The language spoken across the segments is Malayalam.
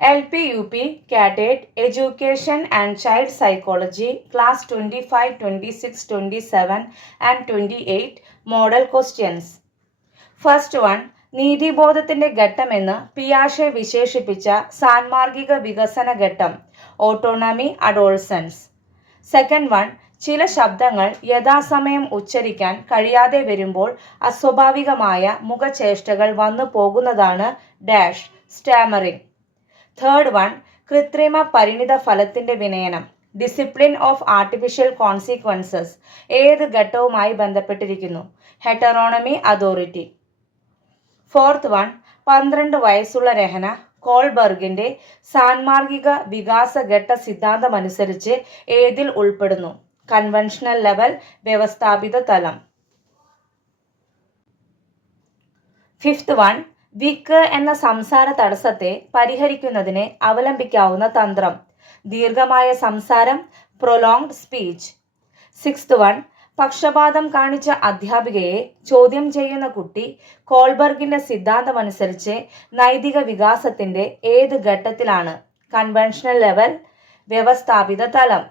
LP, UP, Cadet, Education and Child Psychology, Class 25, 26, 27 and 28 Model Questions. First one, നീതിബോധത്തിന്റെ ഘട്ടമെന്ന് പിയാഷെ വിശേഷിപ്പിച്ച സാൻമാർഗിക വികസന ഘട്ടം ഓട്ടോണമി അഡോൾസൻസ്. സെക്കൻഡ് വൺ, ചില ശബ്ദങ്ങൾ യഥാസമയം ഉച്ചരിക്കാൻ കഴിയാതെ വരുമ്പോൾ അസ്വാഭാവികമായ മുഖചേഷ്ടകൾ വന്നു പോകുന്നതാണ് ഡാഷ് സ്റ്റാമറിംഗ്. തേർഡ് വൺ, കൃത്രിമ പരിണിത ഫലത്തിന്റെ വിനയനം ഡിസിപ്ലിൻ ഓഫ് ആർട്ടിഫിഷ്യൽ കോൺസിക്വൻസസ് ഏത് ഘട്ടവുമായി ബന്ധപ്പെട്ടിരിക്കുന്നു? ഹെറ്ററോണമി അതോറിറ്റി. ഫോർത്ത് വൺ, 12 വയസ്സുള്ള രഹന കോൾബർഗിന്റെ സാൻമാർഗിക വികാസഘട്ട സിദ്ധാന്തമനുസരിച്ച് ഏതിൽ ഉൾപ്പെടുന്നു? കൺവെൻഷണൽ ലെവൽ, വ്യവസ്ഥാപിത തലം. ഫിഫ്ത്ത് വൺ, വിക്ക് എന്ന സംസാര തടസ്സത്തെ പരിഹരിക്കുന്നതിന് അവലംബിക്കാവുന്ന തന്ത്രം ദീർഘമായ സംസാരം, പ്രൊലോങ്ഡ് സ്പീച്ച്. സിക്സ്ത് വൺ, പക്ഷപാതം കാണിച്ച അധ്യാപികയെ ചോദ്യം ചെയ്യുന്ന കുട്ടി കോൾബർഗിന്റെ സിദ്ധാന്തമനുസരിച്ച് നൈതിക വികാസത്തിന്റെ ഏത് ഘട്ടത്തിലാണ്? കൺവെൻഷണൽ ലെവൽ, വ്യവസ്ഥാപിത തലം.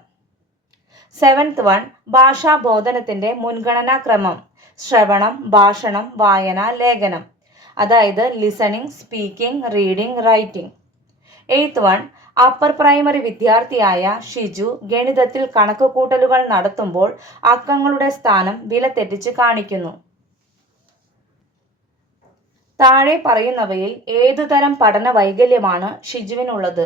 സെവൻത് വൺ, ഭാഷാബോധനത്തിന്റെ മുൻഗണനാക്രമം ശ്രവണം, ഭാഷണം, വായന, ലേഖനം. അതായത് listening, speaking, reading, writing. Eighth one, upper primary വിദ്യാർത്ഥിയായ ഷിജു ഗണിതത്തിൽ കണക്കുകൂട്ടലുകൾ നടത്തുമ്പോൾ അക്കങ്ങളുടെ സ്ഥാനം വില തെറ്റിച്ച് കാണിക്കുന്നു. താഴെ പറയുന്നവയിൽ ഏതുതരം പഠന വൈകല്യമാണ് ഷിജുവിനുള്ളത്?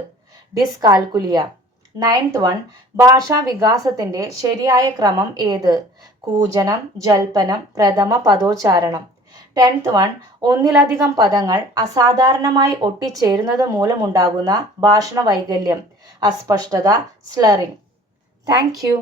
ഡിസ്കാൽക്കുലിയ. നയൻത് വൺ, ഭാഷാ വികാസത്തിന്റെ ശരിയായ ക്രമം ഏത്? കൂജനം, ജൽപ്പനം, പ്രഥമ പദോച്ചാരണം. 10th വൺ, ഒന്നിലധികം പദങ്ങൾ അസാധാരണമായി ഒട്ടിച്ചേരുന്നത് മൂലമുണ്ടാകുന്ന ഭാഷണ വൈകല്യം അസ്പഷ്ടത, സ്ലറിംഗ്. Thank you.